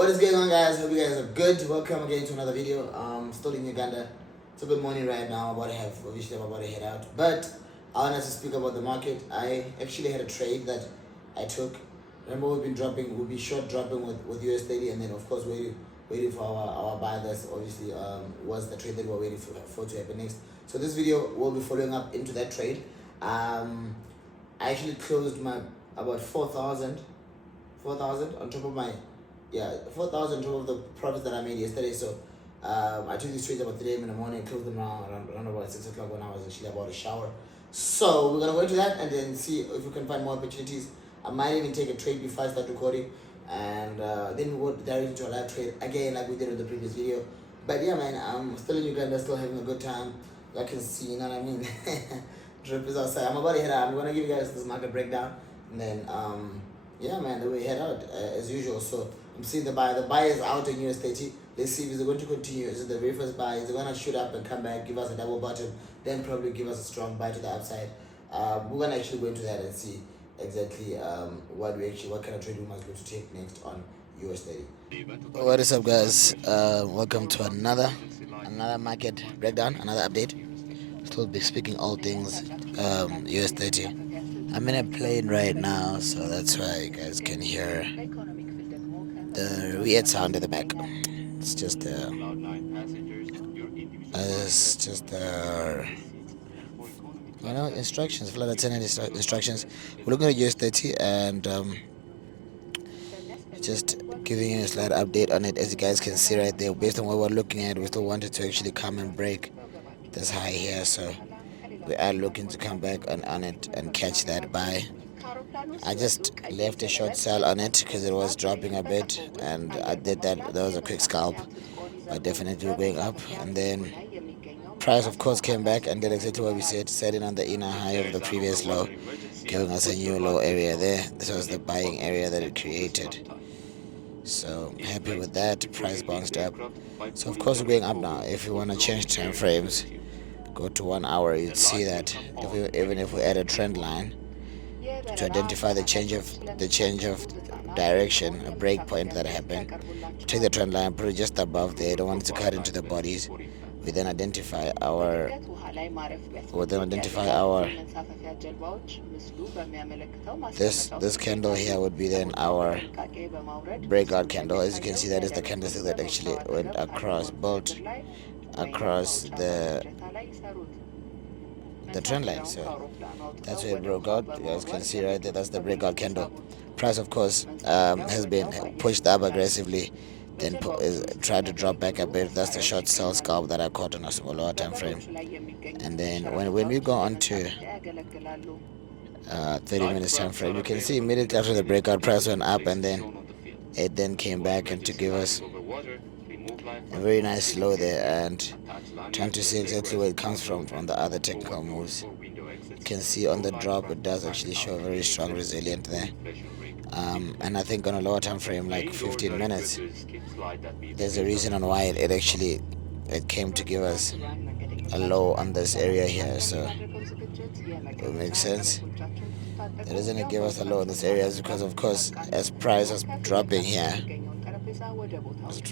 What is going on, guys? Hope you guys are good. Welcome again to another video. Still in Uganda. It's a good morning right now. I'm about to head out. But I wanted to speak about the market. I actually had a trade that I took. Remember, we'll be short dropping with US30, and then of course waiting for our buy. That's obviously was the trade that we're waiting for to happen next. So this video will be following up into that trade. I actually closed my about 4,000 on top of my 4,000 on top of the profits that I made yesterday. So I took these trades about 3 a.m. in the morning, closed them around about 6 o'clock when I was actually about to shower. So we're gonna go into that and then see if we can find more opportunities. I might even take a trade before I start recording, and then we'll go directly to a live trade again like we did in the previous video. But yeah, man, I'm still in Uganda, still having a good time. You can see, you know what I mean? Drip is outside. I'm about to head out. I'm gonna give you guys this market breakdown, and then yeah, man, then we head out as usual. So I'm seeing the buy. The buy is out in US30. Let's see if it's going to continue. Is it the very first buy? Is it gonna shoot up and come back, give us a double bottom, then probably give us a strong buy to the upside? We're gonna actually go into that and see exactly what kind of trade we must look to take next on US30. What is up, guys? Welcome to another market breakdown, another update. Still be speaking all things US30. I'm in a plane right now, so that's why you guys can hear the weird sound in the back. It's just instructions, flight attendant instructions. We're looking at US30 and just giving you a slight update on it. As you guys can see right there, based on what we're looking at, we still wanted to actually come and break this high here, so we are looking to come back on it and catch that buy. I just left a short sell on it because it was dropping a bit, and I did that. That was a quick scalp, but definitely going up. And then price, of course, came back and did exactly what we said, setting on the inner high of the previous low, giving us a new low area there. This was the buying area that it created. So happy with that. Price bounced up. So of course we're going up now. If you want to change time frames, go to 1 hour. You'd see that even if we add a trend line to identify the change of direction, a break point that happened, take the trend line, put it just above there. Don't want it to cut into the bodies. We then identify our this candle here would be then our breakout candle. As you can see, that is the candlestick that actually went across, built across the trend line. So that's where it broke out. You guys can see right there, that's the breakout candle. Price, of course, has been pushed up aggressively, then tried to drop back a bit. That's the short sell scalp that I caught on a smaller time frame. And then when we go on to 30 minutes time frame, you can see immediately after the breakout, price went up, and then it then came back and to give us a very nice low there, and trying to see exactly where it comes from the other technical moves. You can see on the drop it does actually show a very strong resilient there, and I think on a lower time frame like 15 minutes, there's a reason on why it came to give us a low on this area here. So it makes sense. The reason it gave us a low in this area is because, of course, as price was dropping here,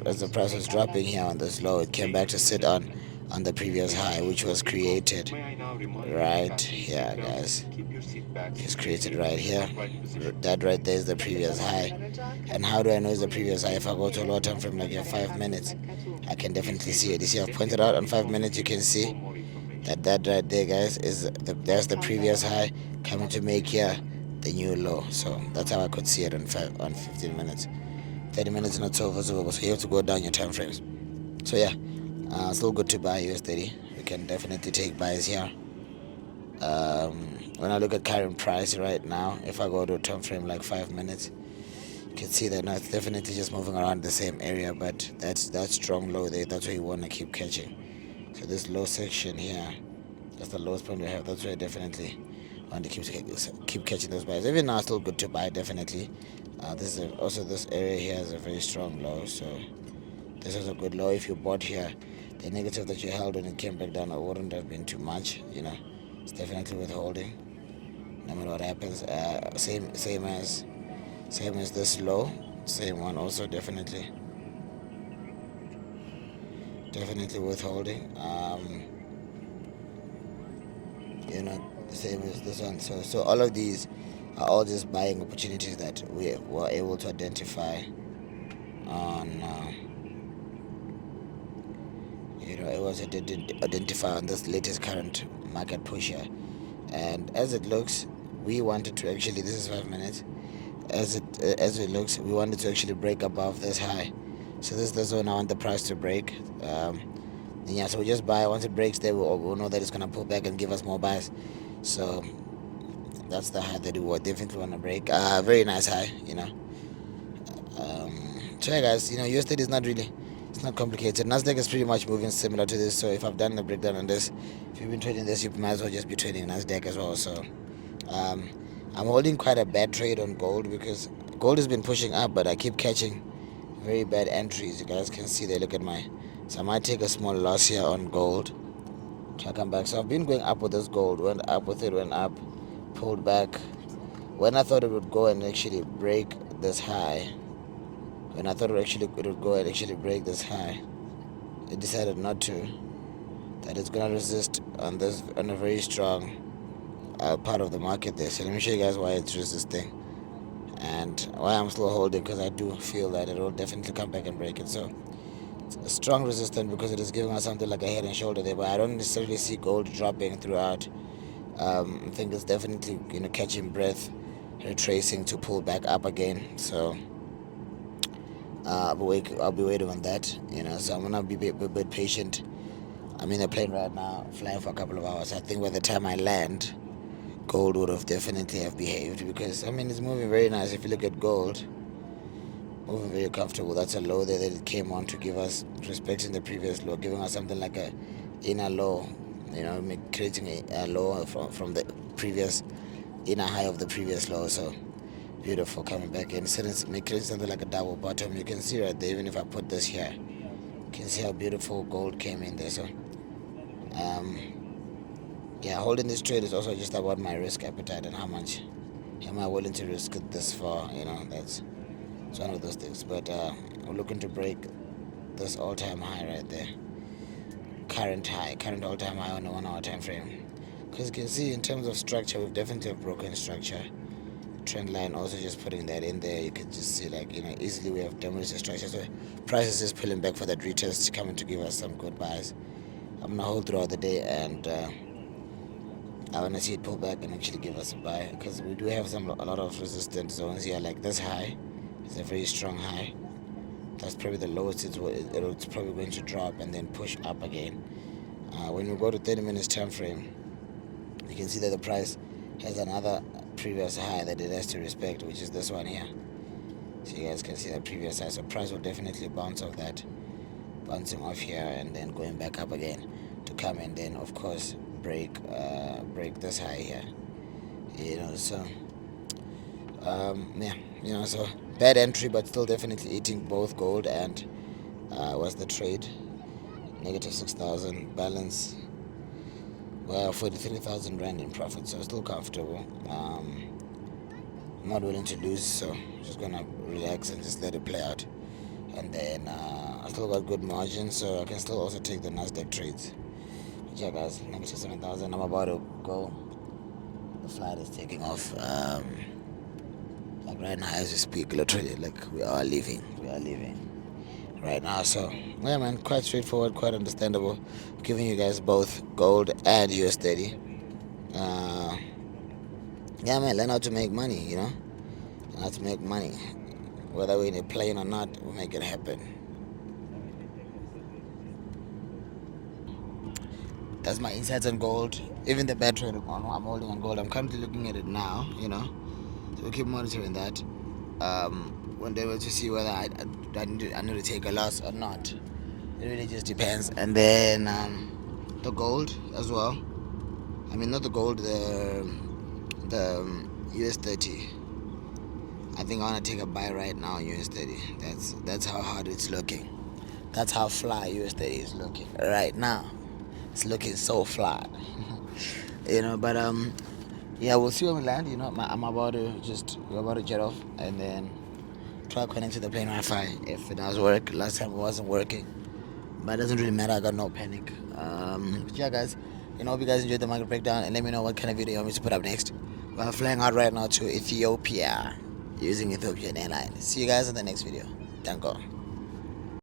as the price was dropping here on this low, it came back to sit on the previous high, which was created right here, guys. It's created right here. That right there is the previous high. And how do I know it's the previous high? If I go to a lower time frame like 5 minutes, I can definitely see it. You see, I've pointed out on 5 minutes, you can see that right there, guys, that's the previous high coming to make here the new low. So that's how I could see it on 15 minutes. 30 minutes not so visible, so you have to go down your time frames. So yeah, still good to buy US30. We can definitely take buys here. When I look at current price right now, if I go to a time frame like 5 minutes, you can see that now it's definitely just moving around the same area, but that's that strong low there. That's where you want to keep catching. So this low section here, that's the lowest point we have. That's where I definitely want to keep catching those buys. Even now, still good to buy, definitely. Also this area here is a very strong low, so this is a good low. If you bought here, the negative that you held when it came back down, it wouldn't have been too much. It's definitely withholding. No matter what happens, same as this low. Same one also definitely worth holding. The same as this one. So all of these are all just buying opportunities that we were able to identify on it was identified on this latest current market pusher. And as it looks, we wanted to actually, this is 5 minutes, as it looks, we wanted to actually break above this high. So this is the zone I want the price to break. Yeah, so we just buy. Once it breaks there, we'll know that it's gonna pull back and give us more buys. So that's the high that we will definitely want to break. Very nice high, so yeah, guys, USD is not really, it's not complicated. Nasdaq is pretty much moving similar to this. So if I've done the breakdown on this, if you've been trading this, you might as well just be trading Nasdaq as well. So um, I'm holding quite a bad trade on gold because gold has been pushing up, but I keep catching very bad entries. You guys can see there. Look at my. So I might take a small loss here on gold. Try to come back. So I've been going up with this gold. Went up with it. Went up. Pulled back. When I thought it would go and actually break this high. When I thought it would go and actually break this high, it decided not to. That it's gonna resist on a very strong part of the market there. So let me show you guys why it's resisting and why I'm still holding, because I do feel that it will definitely come back and break it. So it's a strong resistance because it is giving us something like a head and shoulder there, but I don't necessarily see gold dropping throughout. I think it's definitely catching breath, retracing to pull back up again. So I'll be waiting on that. So I'm gonna be a bit patient. I'm in a plane right now, flying for a couple of hours. I think by the time I land, gold would have definitely have behaved, because it's moving very nice. If you look at gold, moving very comfortable. That's a low there that it came on to give us, respecting the previous low, giving us something like a inner low, creating a low from the previous inner high of the previous low. So beautiful, coming back in, creating something like a double bottom. You can see right there, even if I put this here, you can see how beautiful gold came in there. So yeah, holding this trade is also just about my risk appetite and how much am I willing to risk it this far. That's it's one of those things. But we're looking to break this all-time high right there, current all-time high on a 1 hour time frame. Because you can see in terms of structure, we've definitely broken structure. Trend line also just putting that in there. You can just see, like, easily we have demonstrated structure. So price is just pulling back for that retest, coming to give us some good buys. I'm gonna hold throughout the day, and I want to see it pull back and actually give us a buy, because we do have a lot of resistance zones here. Like this high is a very strong high. That's probably the lowest it's probably going to drop and then push up again. When we go to 30 minutes time frame, you can see that the price has another previous high that it has to respect, which is this one here. So you guys can see the previous high. So price will definitely bounce off that, bouncing off here and then going back up again to come and then of course break this high here. So so bad entry, but still definitely eating both gold and what's the trade, negative 6,000 balance. Well, 43,000 rand in profit, so still comfortable. I'm not willing to lose, so I'm just gonna relax and just let it play out. And then I still got good margins, so I can still also take the Nasdaq trades. But yeah, guys, negative 7,000. I'm about to go. The flight is taking off. Like right now as we speak, literally, like we are leaving right now. So yeah, man, quite straightforward, quite understandable. Giving you guys both gold and US30. Yeah, man, learn how to make money. Learn how to make money, whether we're in a plane or not. We'll make it happen. That's my insights on gold. Even the bad trade I'm holding on gold, I'm currently looking at it now. So we keep monitoring that. One day we'll just see whether I need to take a loss or not. It really just depends. And then the gold as well. Not the gold, the US30. I think I want to take a buy right now on US30. That's how hard it's looking. That's how fly US30 is looking right now. It's looking so fly. But yeah, we'll see when we land. We're about to jet off, and then try connecting to the plane Wi-Fi if it does work. Last time it wasn't working, but it doesn't really matter. I got no panic. But yeah, guys, hope you guys enjoyed the market breakdown, and let me know what kind of video you want me to put up next. We're flying out right now to Ethiopia using Ethiopian Airlines. See you guys in the next video. Thank God.